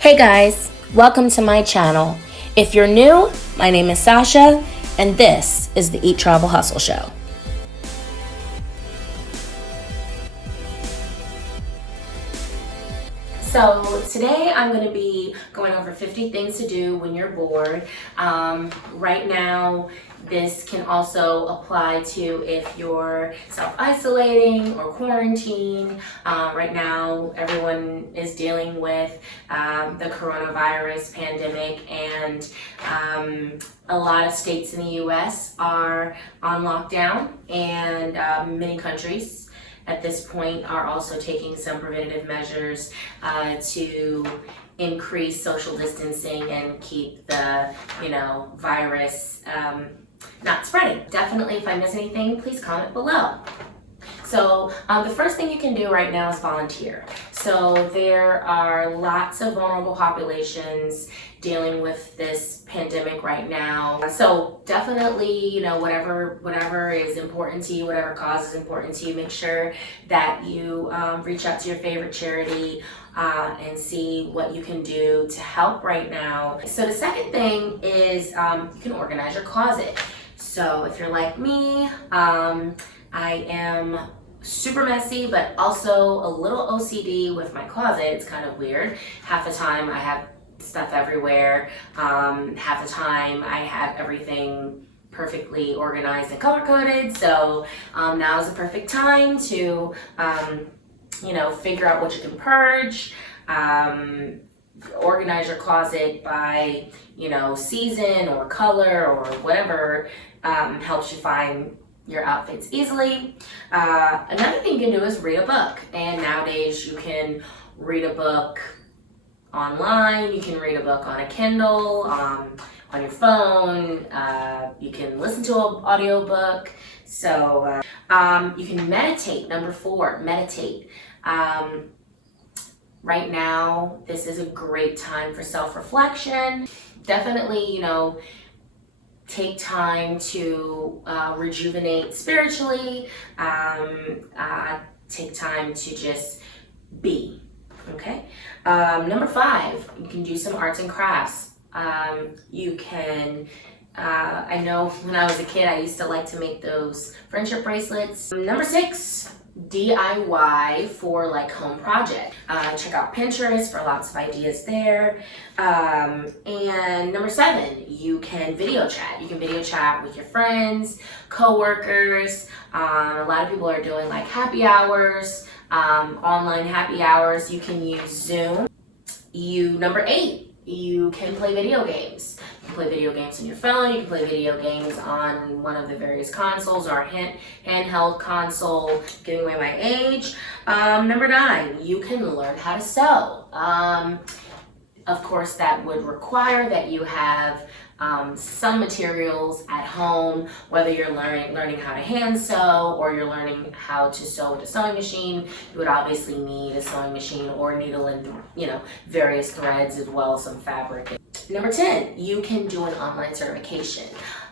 Hey guys, welcome to my channel. If you're new, my name is Sasha, and this is the Eat Travel Hustle Show. So today I'm going to be going over 50 things to do when you're bored. Right now, this can also apply to if you're self-isolating or quarantine. Right now, everyone is dealing with the coronavirus pandemic, and a lot of states in the U.S. are on lockdown, and many countries at this point are also taking some preventative measures to increase social distancing and keep the virus not spreading. Definitely, if I miss anything, please comment below. So the first thing you can do right now is volunteer. So there are lots of vulnerable populations dealing with this pandemic right now. So definitely, whatever is important to you, whatever cause is important to you, make sure that you reach out to your favorite charity and see what you can do to help right now. So the second thing is you can organize your closet. So if you're like me, I am super messy, but also a little OCD with my closet. It's kind of weird. Half the time I have stuff everywhere. Half the time I have everything perfectly organized and color coded. So now is the perfect time to figure out what you can purge. Organize your closet by season or color or whatever helps you find your outfits easily. Another thing you can do is read a book, and nowadays you can read a book online, you can read a book on a Kindle, on your phone, you can listen to an audiobook. So you can meditate. Number 4, meditate. Right now, this is a great time for self-reflection. Definitely, take time to rejuvenate spiritually. Take time to just be, okay? Number 5, you can do some arts and crafts. You can, I know when I was a kid, I used to like to make those friendship bracelets. Number 6, DIY for like home project. Check out Pinterest for lots of ideas there. And number 7, you can video chat. You can video chat with your friends, co-workers. A lot of people are doing like happy hours, online happy hours. You can use Zoom. Number 8, you can play video games. You can play video games on your phone, you can play video games on one of the various consoles or handheld console, giving away my age. Number 9, you can learn how to sew. Of course, that would require that you have some materials at home, whether you're learning how to hand sew or you're learning how to sew with a sewing machine. You would obviously need a sewing machine or needle and various threads, as well as some fabric. Number 10, you can do an online certification.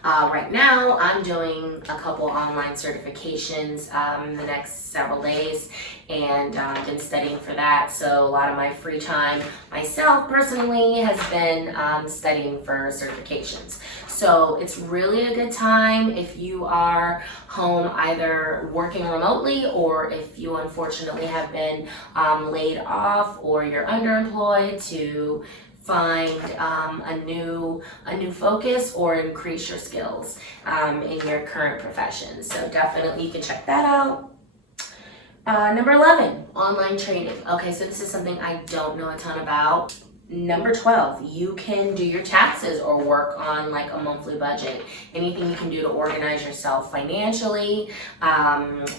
Right now, I'm doing a couple online certifications in the next several days, and I've been studying for that. So a lot of my free time myself personally has been studying for certifications. So it's really a good time if you are home either working remotely, or if you unfortunately have been laid off or you're underemployed, to find a new focus or increase your skills in your current profession. So definitely you can check that out. Number 11, online trading. Okay, so this is something I don't know a ton about. Number 12, you can do your taxes or work on like a monthly budget. Anything you can do to organize yourself financially.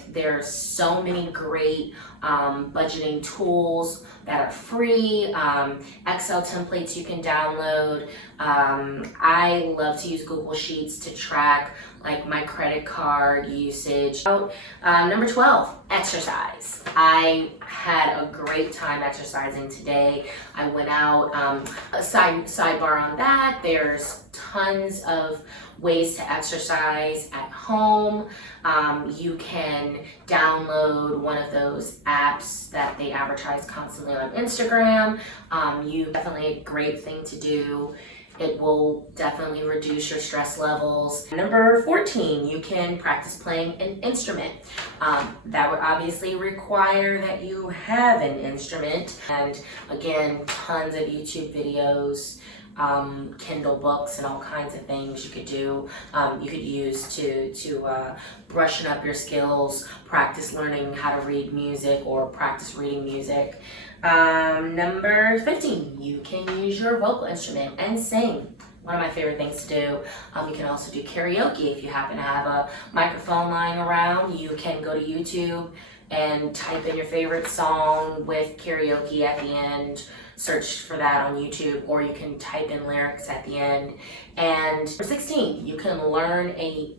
There's so many great budgeting tools that are free. Excel templates you can download. I love to use Google Sheets to track like my credit card usage. Number 12, exercise. I had a great time exercising today. I went out, a sidebar on that, there's tons of ways to exercise at home. You can download one of those apps that they advertise constantly on Instagram. Definitely a great thing to do. It will definitely reduce your stress levels. Number 14, you can practice playing an instrument. That would obviously require that you have an instrument. And again, tons of YouTube videos, Kindle books, and all kinds of things you could do. You could use to brushing up your skills, practice learning how to read music or practice reading music. Number 15, you can use your vocal instrument and sing. One of my favorite things to do. You can also do karaoke if you happen to have a microphone lying around. You can go to YouTube and type in your favorite song with karaoke at the end. Search for that on YouTube, or you can type in lyrics at the end. And number 16, you can learn a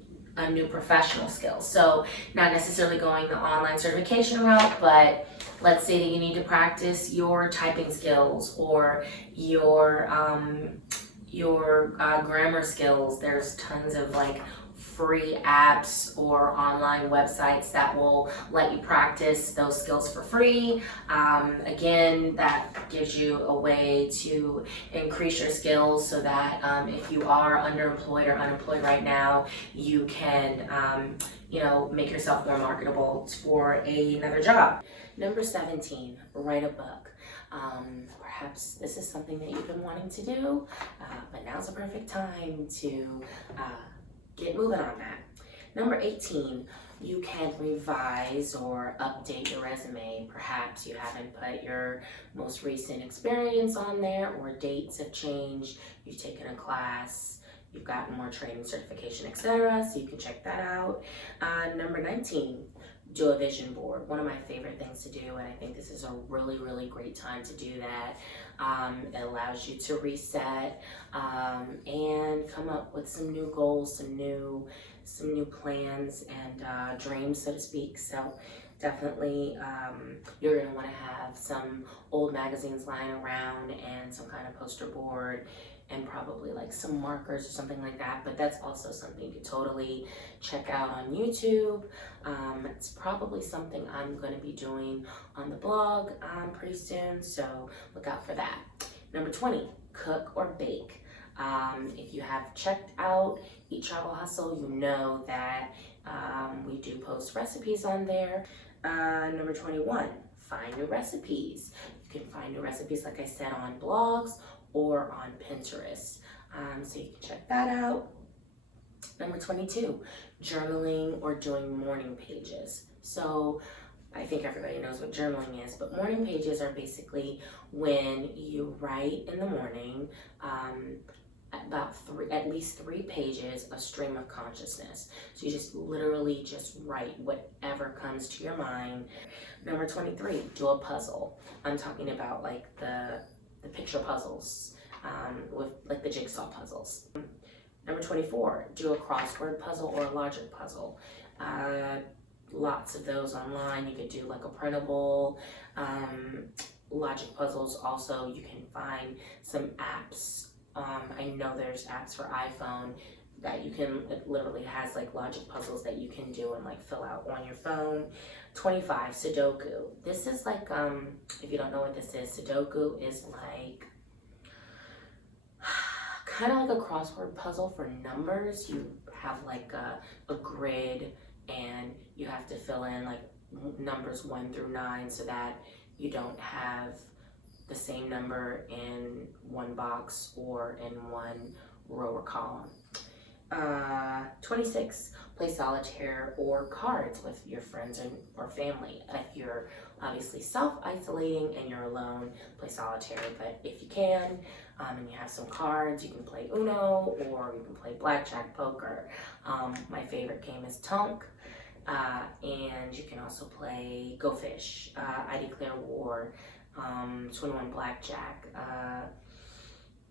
new professional skill. So not necessarily going the online certification route, but let's say that you need to practice your typing skills or your grammar skills. There's tons of like free apps or online websites that will let you practice those skills for free. Again, that gives you a way to increase your skills so that if you are underemployed or unemployed right now, you can make yourself more marketable for another job. Number 17, write a book. Perhaps this is something that you've been wanting to do, but now's the perfect time to get moving on that. Number 18, you can revise or update your resume. Perhaps you haven't put your most recent experience on there, or dates have changed, you've taken a class, you've gotten more training, certification, etc. So you can check that out. Number 19, do a vision board. One of my favorite things to do, and I think this is a really, really great time to do that. It allows you to reset and come up with some new goals, some new plans and dreams, so to speak. So definitely you're going to want to have some old magazines lying around and some kind of poster board and probably like some markers or something like that. But that's also something you could totally check out on YouTube. It's probably something I'm going to be doing on the blog pretty soon, so look out for that. Number 20, cook or bake. If you have checked out Eat Travel Hustle, you know that we do post recipes on there. Number 21, find new recipes. You can find new recipes, like I said, on blogs or on Pinterest. So you can check that out. Number 22, journaling or doing morning pages. So I think everybody knows what journaling is, but morning pages are basically when you write in the morning at least 3 pages of stream of consciousness. So you just literally just write whatever comes to your mind. Number 23, do a puzzle. I'm talking about like the picture puzzles with like the jigsaw puzzles. Number 24, do a crossword puzzle or a logic puzzle. Lots of those online. You could do like a printable. Logic puzzles also, you can find some apps. I know there's apps for iPhone that you can, it literally has like logic puzzles that you can do and like fill out on your phone. 25, Sudoku. This is like, if you don't know what this is, Sudoku is like, kind of like a crossword puzzle for numbers. You have like a grid and you have to fill in like numbers 1 through 9 so that you don't have the same number in one box or in one row or column. 26, play solitaire or cards with your friends or family. If you're obviously self-isolating and you're alone, play solitaire, but if you can, and you have some cards, you can play Uno or you can play blackjack, poker. My favorite game is Tunk, and you can also play Go Fish, I Declare War, 21 Blackjack,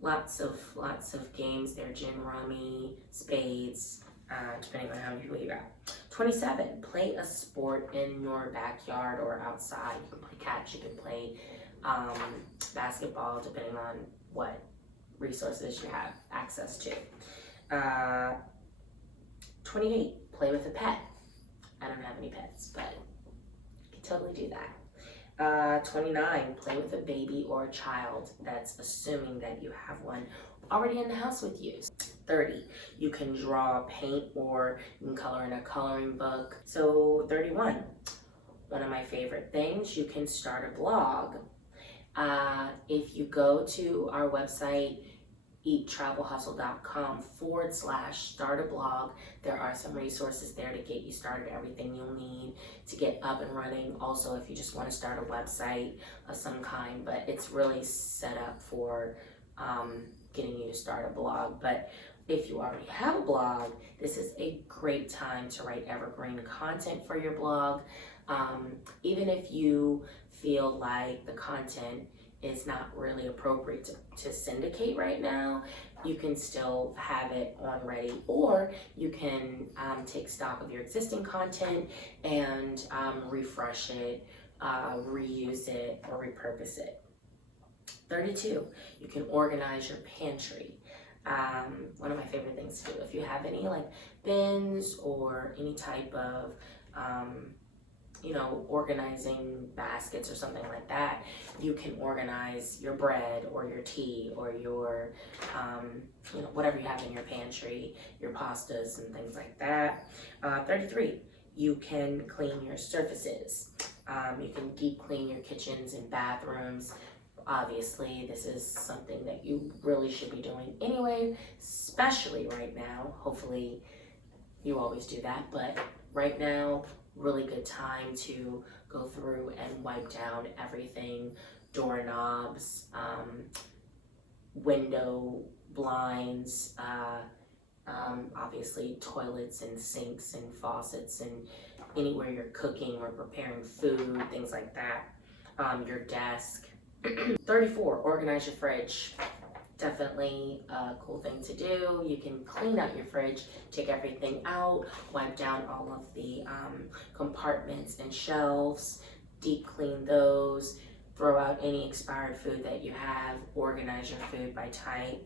lots of games there, gin rummy, spades, depending on how many people you got. 27, play a sport in your backyard or outside. You can play catch, you can play basketball, depending on what resources you have access to. 28, play with a pet. I don't have any pets, but you can totally do that. 29, play with a baby or a child. That's assuming that you have one already in the house with you. 30, you can draw, paint, or you can color in a coloring book. So 31, one of my favorite things, you can start a blog. If you go to our website, eattravelhustle.com/start a blog, there are some resources there to get you started, everything you'll need to get up and running. Also, if you just want to start a website of some kind, but it's really set up for getting you to start a blog. But if you already have a blog, this is a great time to write evergreen content for your blog. Even if you feel like the content is not really appropriate to syndicate right now, you can still have it on ready, or you can take stock of your existing content and refresh it, reuse it, or repurpose it. 32, you can organize your pantry. One of my favorite things to do. If you have any like bins or any type of organizing baskets or something like that, you can organize your bread or your tea or your, whatever you have in your pantry, your pastas and things like that. 33, you can clean your surfaces. You can deep clean your kitchens and bathrooms. Obviously, this is something that you really should be doing anyway, especially right now. Hopefully, you always do that, but right now, really good time to go through and wipe down everything, doorknobs, window blinds, obviously toilets and sinks and faucets and anywhere you're cooking or preparing food, things like that, your desk. 34, organize your fridge. Definitely a cool thing to do. You can clean out your fridge, take everything out, wipe down all of the compartments and shelves, deep clean those, throw out any expired food that you have, organize your food by type.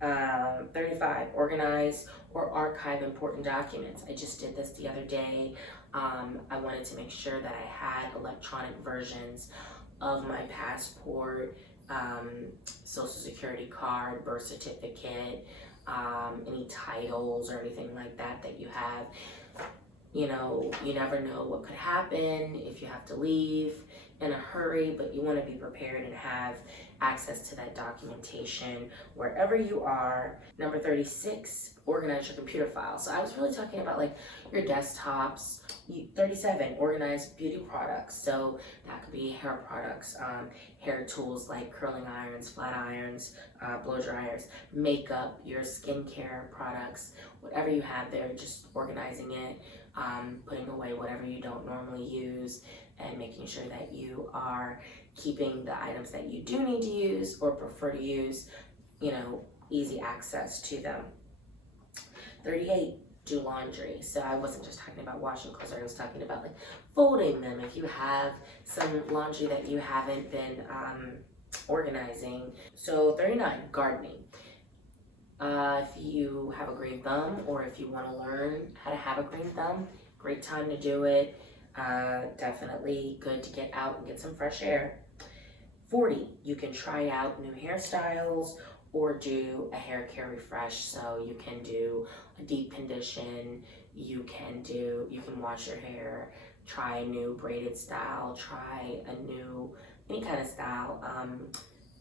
35, organize or archive important documents. I just did this the other day. I wanted to make sure that I had electronic versions of my passport, social security card, birth certificate, any titles or anything like that you have. You never know what could happen if you have to leave in a hurry, but you want to be prepared and have access to that documentation wherever you are. Number 36, organize your computer files. So I was really talking about like your desktops. 37, organize beauty products. So that could be hair products, hair tools like curling irons, flat irons, blow dryers, makeup, your skincare products, whatever you have there, just organizing it, putting away whatever you don't normally use, and making sure that you are keeping the items that you do need to use or prefer to use, easy access to them. 38, do laundry. So I wasn't just talking about washing clothes, I was talking about like folding them. If you have some laundry that you haven't been organizing. So 39, gardening. If you have a green thumb or if you want to learn how to have a green thumb, great time to do it. Definitely good to get out and get some fresh air. 40, you can try out new hairstyles or do a hair care refresh. So you can do a deep condition, you can wash your hair, try a new braided style, try any kind of style.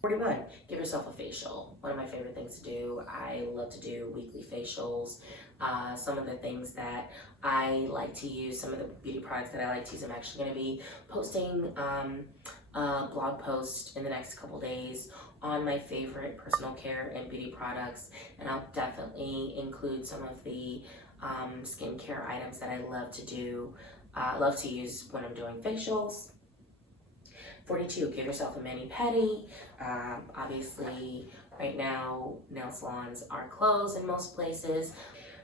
41, give yourself a facial. One of my favorite things to do. I love to do weekly facials. Some of the things that I like to use, some of the beauty products that I like to use, I'm actually going to be posting a blog post in the next couple days on my favorite personal care and beauty products, and I'll definitely include some of the skincare items that I love to use when I'm doing facials. 42, give yourself a mani-pedi. Obviously, right now, nail salons are closed in most places.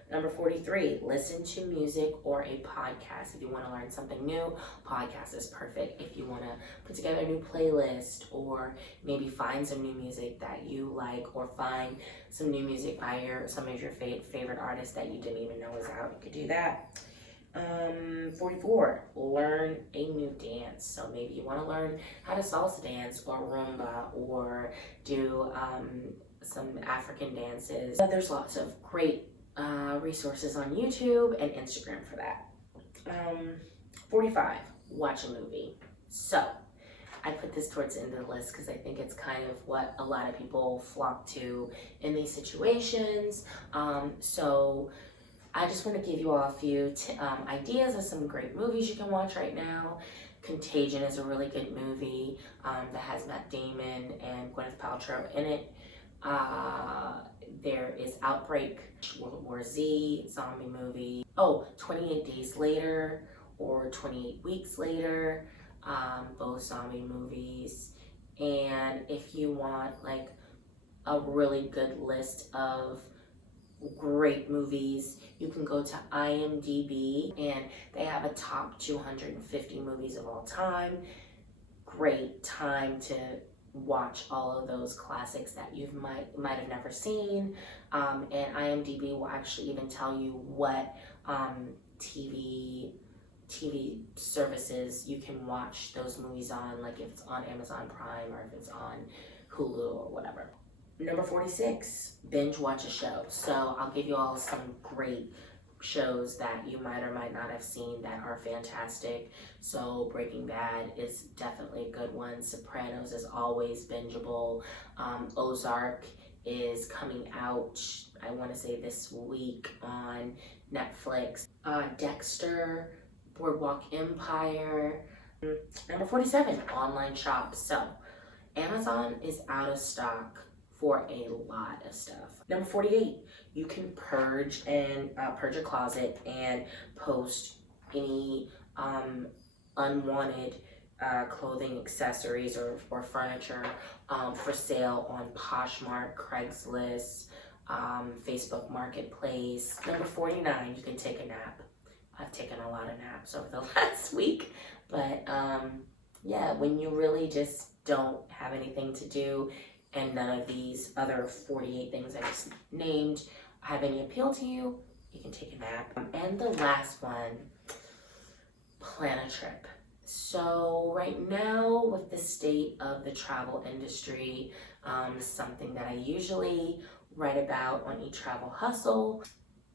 Number 43, listen to music or a podcast. If you want to learn something new, podcast is perfect. If you want to put together a new playlist or maybe find some new music that you like, or find some new music by some of your favorite artists that you didn't even know was out, you could do that. 44, learn a new dance. So maybe you want to learn how to salsa dance or rumba or do some African dances. There's lots of great resources on YouTube and Instagram for that. 45, watch a movie. So I put this towards the end of the list because I think it's kind of what a lot of people flock to in these situations. So I just want to give you all a few ideas of some great movies you can watch right now. Contagion is a really good movie that has Matt Damon and Gwyneth Paltrow in it. There is Outbreak, World War Z, zombie movie. 28 Days Later or 28 Weeks Later, both zombie movies. And if you want like a really good list of great movies, you can go to IMDb and they have a top 250 movies of all time. Great time to watch all of those classics that you might have never seen, and IMDb will actually even tell you what TV services you can watch those movies on, like if it's on Amazon Prime or if it's on Hulu or whatever. Number 46, binge watch a show. So I'll give you all some great shows that you might or might not have seen that are fantastic. So Breaking Bad is definitely a good one. Sopranos is always bingeable. Ozark is coming out, I want to say this week on Netflix. Dexter, Boardwalk Empire. Number 47, online shop. So Amazon is out of stock for a lot of stuff. Number 48, you can purge your closet and post any unwanted clothing, accessories, or furniture for sale on Poshmark, Craigslist, Facebook Marketplace. Number 49, you can take a nap. I've taken a lot of naps over the last week, but yeah, when you really just don't have anything to do and none of these other 48 things I just named have any appeal to you, you can take a nap. And the last one, plan a trip. So right now, with the state of the travel industry, something that I usually write about on eTravel Hustle,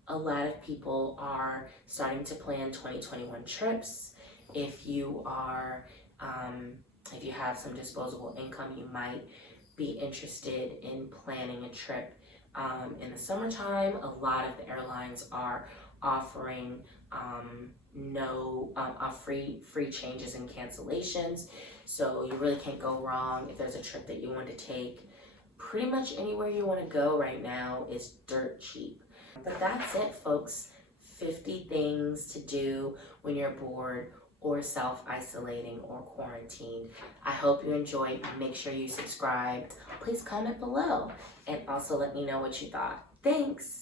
a lot of people are starting to plan 2021 trips. If you are, if you have some disposable income, you might be interested in planning a trip in the summertime. A lot of the airlines are offering free changes and cancellations, so you really can't go wrong if there's a trip that you want to take. Pretty much anywhere you want to go right now is dirt cheap. But that's it, folks. 50 things to do when you're bored or self-isolating or quarantined. I hope you enjoyed. Make sure you subscribe. Please comment below and also let me know what you thought. Thanks.